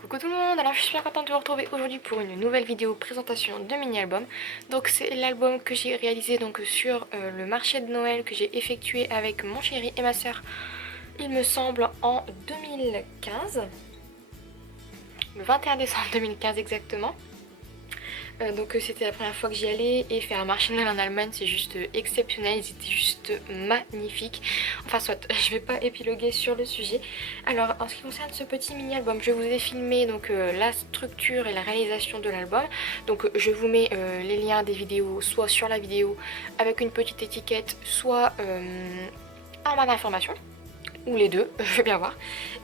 Coucou tout le monde, alors je suis super contente de vous retrouver aujourd'hui pour une nouvelle vidéo présentation de mini-album. Donc c'est l'album que j'ai réalisé donc sur le marché de Noël que j'ai effectué avec mon chéri et ma soeur, il me semble en 2015, le 21 décembre 2015 exactement. Donc c'était la première fois que j'y allais et faire un marché de Noël en Allemagne c'est juste exceptionnel, ils étaient juste magnifiques. Enfin soit, je vais pas épiloguer sur le sujet. Alors en ce qui concerne ce petit mini album, je vous ai filmé donc la structure et la réalisation de l'album. Donc je vous mets les liens des vidéos soit sur la vidéo avec une petite étiquette, soit en barre d'information, ou les deux, je vais bien voir.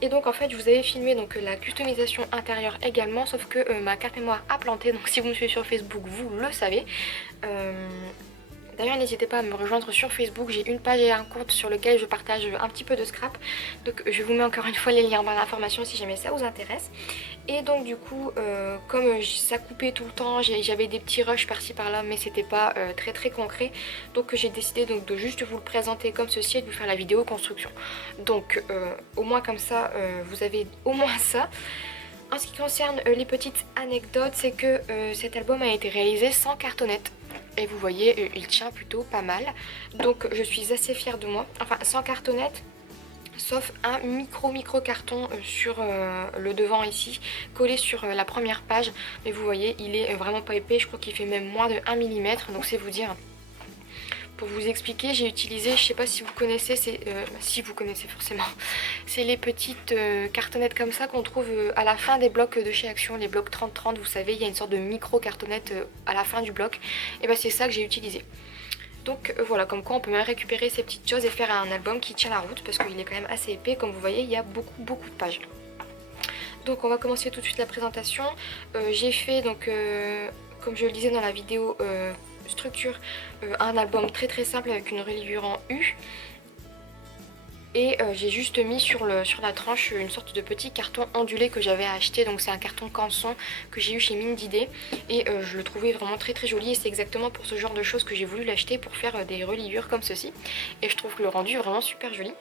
Et donc en fait je vous avais filmé donc la customisation intérieure également, sauf que ma carte mémoire a planté, donc si vous me suivez sur Facebook vous le savez. D'ailleurs n'hésitez pas à me rejoindre sur Facebook, j'ai une page et un compte sur lequel je partage un petit peu de scrap. Donc je vous mets encore une fois les liens en barre d'information si jamais ça vous intéresse. Et donc du coup comme ça coupait tout le temps, j'avais des petits rushs par-ci par-là mais c'était pas très concret. Donc j'ai décidé donc de juste vous le présenter comme ceci et de vous faire la vidéo construction. Donc au moins comme ça vous avez au moins ça. En ce qui concerne les petites anecdotes, c'est que cet album a été réalisé sans cartonnette. Et vous voyez, il tient plutôt pas mal. Donc je suis assez fière de moi. Enfin, sans cartonnette, sauf un micro carton sur le devant ici, collé sur la première page. Mais vous voyez, il est vraiment pas épais. Je crois qu'il fait même moins de 1 mm. Donc c'est vous dire. Pour vous expliquer, j'ai utilisé, je sais pas si vous connaissez, si vous connaissez forcément, c'est les petites cartonnettes comme ça qu'on trouve à la fin des blocs de chez Action, les blocs 30-30, vous savez, il y a une sorte de micro cartonnette à la fin du bloc, et ben c'est ça que j'ai utilisé. Donc voilà, comme quoi on peut même récupérer ces petites choses et faire un album qui tient la route, parce qu'il est quand même assez épais, comme vous voyez, il y a beaucoup de pages. Donc on va commencer tout de suite la présentation. J'ai fait donc, comme je le disais dans la vidéo structure, un album très simple avec une reliure en U. Et j'ai juste mis sur la tranche une sorte de petit carton ondulé que j'avais acheté. Donc c'est un carton canson que j'ai eu chez Mine d'Idées. Et je le trouvais vraiment très joli. Et c'est exactement pour ce genre de choses que j'ai voulu l'acheter, pour faire des reliures comme ceci. Et je trouve que le rendu est vraiment super joli.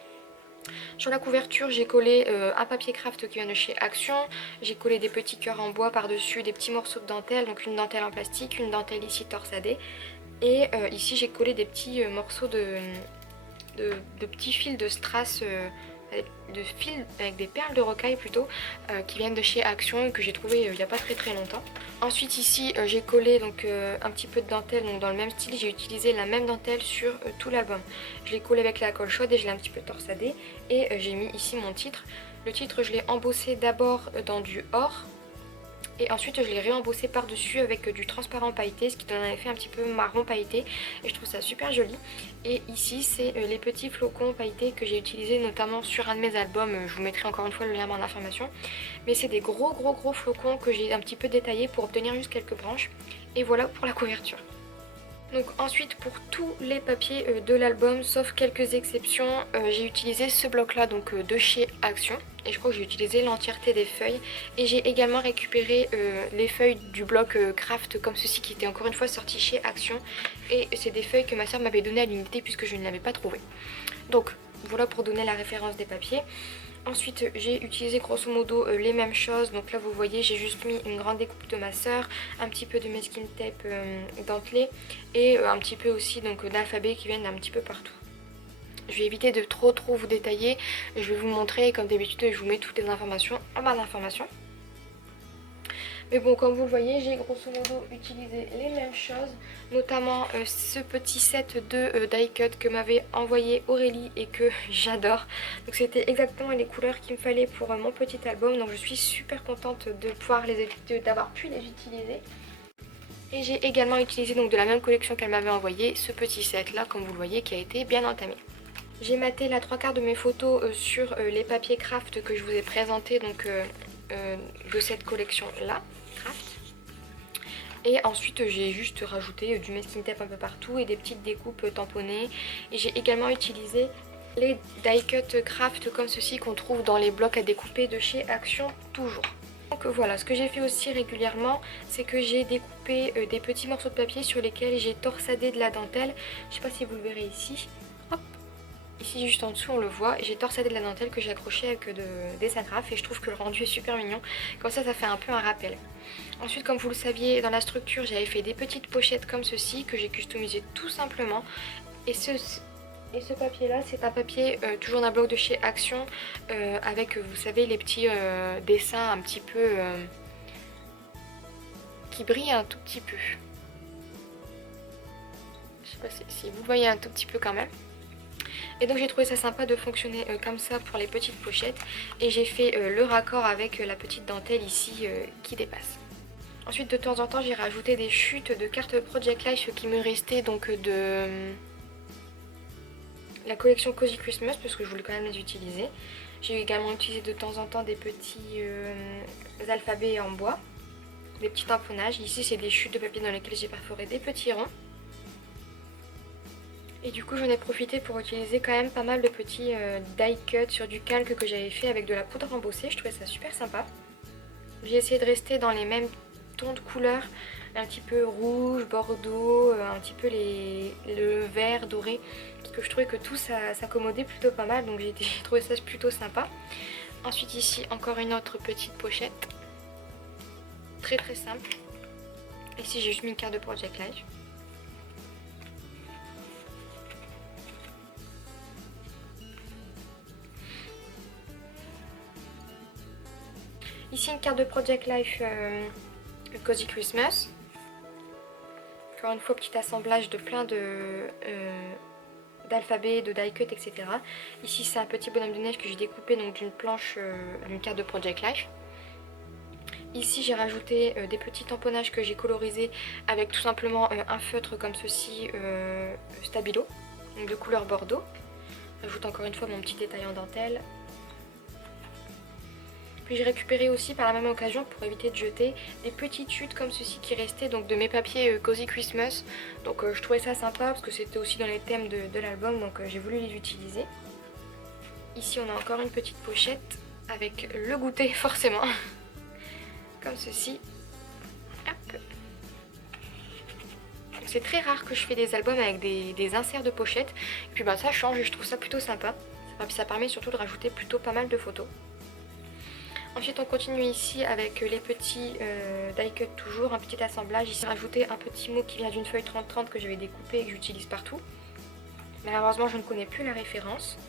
Sur la couverture, j'ai collé un papier craft qui vient de chez Action. J'ai collé des petits cœurs en bois par-dessus, des petits morceaux de dentelle, donc une dentelle en plastique, une dentelle ici torsadée. Et ici, j'ai collé des petits morceaux de petits fils de strass, de fils avec des perles de rocaille plutôt, qui viennent de chez Action et que j'ai trouvé il n'y a pas très longtemps. Ensuite ici j'ai collé donc un petit peu de dentelle, donc dans le même style j'ai utilisé la même dentelle sur tout l'album. Je l'ai collé avec la colle chaude et je l'ai un petit peu torsadé et j'ai mis ici mon titre. Le titre je l'ai embossé d'abord dans du or. Et ensuite je l'ai réembossé par dessus avec du transparent pailleté, ce qui donne un effet un petit peu marron pailleté et je trouve ça super joli. Et ici c'est les petits flocons pailletés que j'ai utilisés notamment sur un de mes albums, je vous mettrai encore une fois le lien en information. Mais c'est des gros flocons que j'ai un petit peu détaillés pour obtenir juste quelques branches. Et voilà pour la couverture. Donc ensuite pour tous les papiers de l'album, sauf quelques exceptions, j'ai utilisé ce bloc là donc de chez Action. Et je crois que j'ai utilisé l'entièreté des feuilles. Et j'ai également récupéré les feuilles du bloc craft comme ceci qui était encore une fois sorti chez Action. Et c'est des feuilles que ma soeur m'avait donné à l'unité puisque je ne l'avais pas trouvé. Donc voilà pour donner la référence des papiers. Ensuite j'ai utilisé grosso modo les mêmes choses. Donc là vous voyez j'ai juste mis une grande découpe de ma soeur, un petit peu de masking tape dentelé et un petit peu aussi donc d'alphabet qui viennent d'un petit peu partout. Je vais éviter de trop vous détailler, je vais vous montrer comme d'habitude, je vous mets toutes les informations en barre d'informations. Mais bon, comme vous le voyez, j'ai grosso modo utilisé les mêmes choses, notamment ce petit set de die cut que m'avait envoyé Aurélie et que j'adore. Donc c'était exactement les couleurs qu'il me fallait pour mon petit album, donc je suis super contente de pouvoir d'avoir pu les utiliser. Et j'ai également utilisé donc de la même collection qu'elle m'avait envoyé ce petit set là, comme vous le voyez, qui a été bien entamé. J'ai maté la 3/4 de mes photos sur les papiers craft que je vous ai présentés donc de cette collection là, craft. Et ensuite j'ai juste rajouté du masking tape un peu partout et des petites découpes tamponnées. Et j'ai également utilisé les die cut craft comme ceci qu'on trouve dans les blocs à découper de chez Action toujours. Donc voilà, ce que j'ai fait aussi régulièrement, c'est que j'ai découpé des petits morceaux de papier sur lesquels j'ai torsadé de la dentelle. Je sais pas si vous le verrez ici. Hop. Ici juste en dessous on le voit, j'ai torsadé de la dentelle que j'ai accrochée avec des agrafes et je trouve que le rendu est super mignon. Comme ça fait un peu un rappel. Ensuite, comme vous le saviez, dans la structure j'avais fait des petites pochettes comme ceci que j'ai customisé tout simplement. Et ce papier là c'est un papier toujours d'un blog de chez Action avec vous savez les petits dessins un petit peu qui brillent un tout petit peu. Je sais pas si vous voyez un tout petit peu quand même. Et donc j'ai trouvé ça sympa de fonctionner comme ça pour les petites pochettes. Et j'ai fait le raccord avec la petite dentelle ici qui dépasse. Ensuite de temps en temps j'ai rajouté des chutes de cartes Project Life qui me restaient donc de la collection Cozy Christmas parce que je voulais quand même les utiliser. J'ai également utilisé de temps en temps des petits alphabets en bois, des petits tamponnages. Ici c'est des chutes de papier dans lesquelles j'ai perforé des petits ronds. Et du coup j'en ai profité pour utiliser quand même pas mal de petits die cut sur du calque que j'avais fait avec de la poudre embossée. Je trouvais ça super sympa. J'ai essayé de rester dans les mêmes tons de couleurs, un petit peu rouge, bordeaux, un petit peu le vert doré, parce que je trouvais que tout ça s'accommodait plutôt pas mal, donc j'ai trouvé ça plutôt sympa. Ensuite ici encore une autre petite pochette, très très simple. Ici j'ai juste mis une carte de Project Life. Ici une carte de Project Life Cozy Christmas. Encore une fois petit assemblage de plein d'alphabets, de die cut, etc. Ici c'est un petit bonhomme de neige que j'ai découpé donc d'une planche, d'une carte de Project Life. Ici j'ai rajouté des petits tamponnages que j'ai colorisés avec tout simplement un feutre comme ceci, Stabilo, donc de couleur bordeaux. J'ajoute encore une fois mon petit détail en dentelle. Puis j'ai récupéré aussi par la même occasion, pour éviter de jeter, des petites chutes comme ceci qui restaient donc de mes papiers Cozy Christmas. Donc je trouvais ça sympa parce que c'était aussi dans les thèmes de l'album, donc j'ai voulu les utiliser. Ici on a encore une petite pochette avec le goûter forcément, comme ceci. Hop. C'est très rare que je fais des albums avec des inserts de pochettes. Et puis bah ça change et je trouve ça plutôt sympa. Ça permet surtout de rajouter plutôt pas mal de photos. Ensuite on continue ici avec les petits die cut toujours, un petit assemblage. Ici rajouter un petit mot qui vient d'une feuille 30-30 que j'avais découpée et que j'utilise partout. Malheureusement je ne connais plus la référence.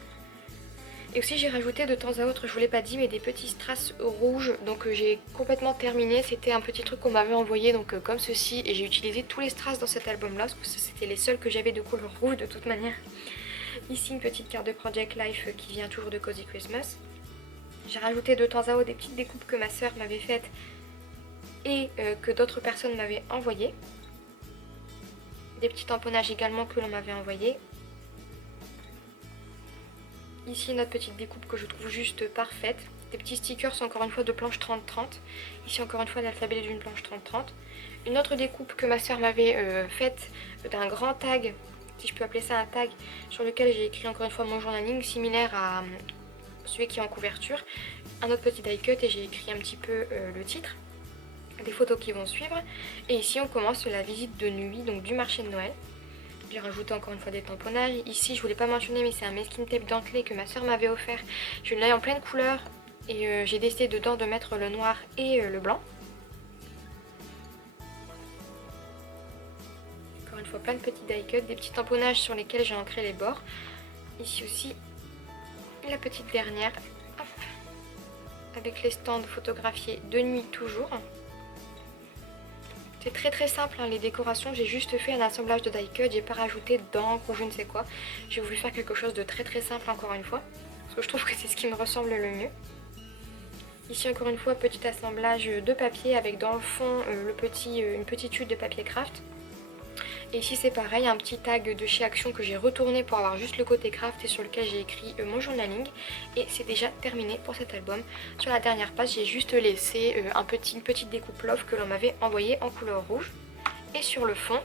Et aussi j'ai rajouté de temps à autre, je vous l'ai pas dit, mais des petits strass rouges. Donc j'ai complètement terminé, c'était un petit truc qu'on m'avait envoyé donc comme ceci. Et j'ai utilisé tous les strass dans cet album là, parce que c'était les seuls que j'avais de couleur rouge de toute manière. Ici une petite carte de Project Life qui vient toujours de Cozy Christmas. J'ai rajouté de temps à autre des petites découpes que ma soeur m'avait faites et que d'autres personnes m'avaient envoyées. Des petits tamponnages également que l'on m'avait envoyés. Ici notre petite découpe que je trouve juste parfaite. Des petits stickers encore une fois de planche 30-30. Ici encore une fois l'alphabet d'une planche 30-30. Une autre découpe que ma soeur m'avait faite d'un grand tag, si je peux appeler ça un tag, sur lequel j'ai écrit encore une fois mon journaling similaire à celui qui est en couverture, un autre petit die cut et j'ai écrit un petit peu le titre, des photos qui vont suivre. Et ici on commence la visite de nuit donc du marché de Noël. J'ai rajouté encore une fois des tamponnages. Ici je voulais pas mentionner mais c'est un masking tape dentelé que ma soeur m'avait offert. Je l'ai en pleine couleur et j'ai décidé dedans de mettre le noir et le blanc. Encore une fois plein de petits die cut, des petits tamponnages sur lesquels j'ai ancré les bords. Ici aussi la petite dernière, hop, avec les stands photographiés de nuit toujours. C'est très très simple hein, les décorations, j'ai juste fait un assemblage de die cut, j'ai pas rajouté d'encre ou je ne sais quoi. J'ai voulu faire quelque chose de très très simple encore une fois, parce que je trouve que c'est ce qui me ressemble le mieux. Ici encore une fois petit assemblage de papier avec dans le fond une petite chute de papier craft. Et ici c'est pareil, un petit tag de chez Action que j'ai retourné pour avoir juste le côté craft et sur lequel j'ai écrit mon journaling. Et c'est déjà terminé pour cet album. Sur la dernière page j'ai juste laissé une petite découpe love que l'on m'avait envoyée en couleur rouge. Et sur le fond,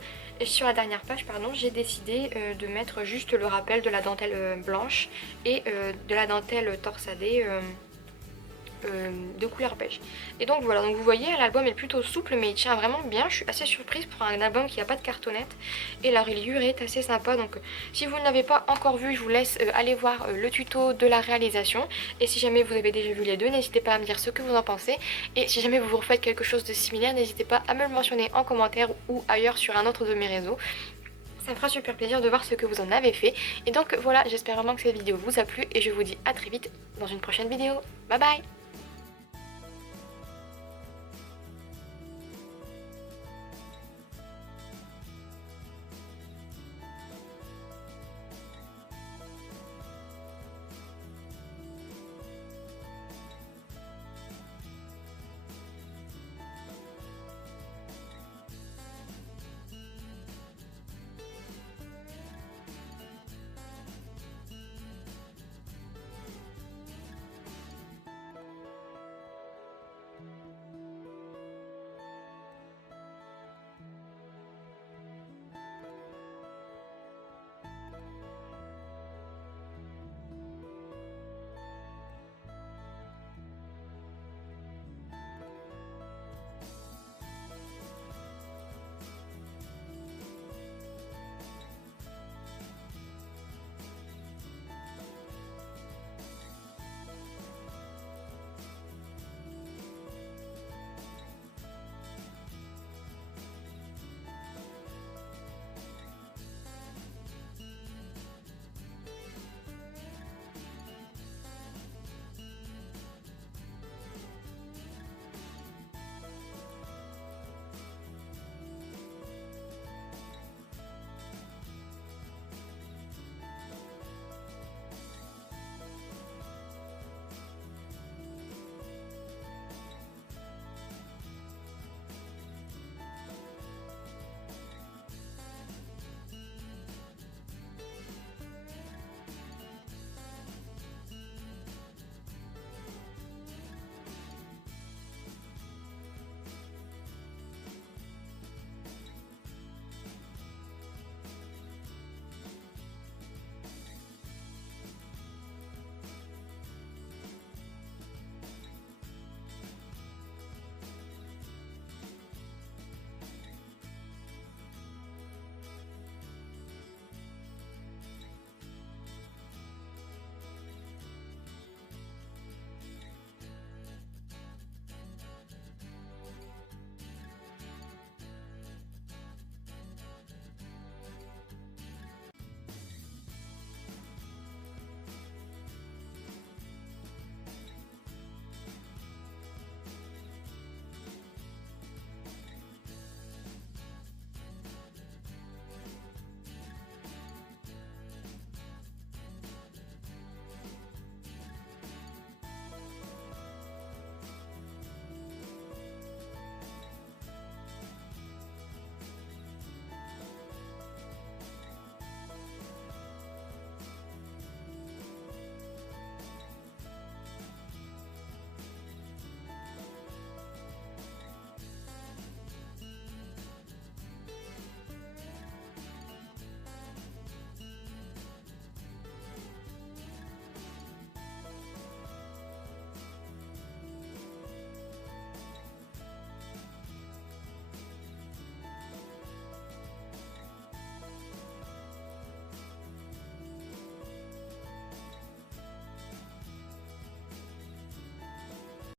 sur la dernière page pardon, j'ai décidé de mettre juste le rappel de la dentelle blanche et de la dentelle torsadée de couleur beige. Et donc voilà, donc vous voyez l'album est plutôt souple mais il tient vraiment bien. Je suis assez surprise pour un album qui n'a pas de cartonnette et la reliure est assez sympa. Donc si vous ne l'avez pas encore vu, je vous laisse aller voir le tuto de la réalisation. Et si jamais vous avez déjà vu les deux, n'hésitez pas à me dire ce que vous en pensez. Et si jamais vous refaites quelque chose de similaire, n'hésitez pas à me le mentionner en commentaire ou ailleurs sur un autre de mes réseaux. Ça me fera super plaisir de voir ce que vous en avez fait. Et donc voilà, j'espère vraiment que cette vidéo vous a plu et je vous dis à très vite dans une prochaine vidéo. Bye bye!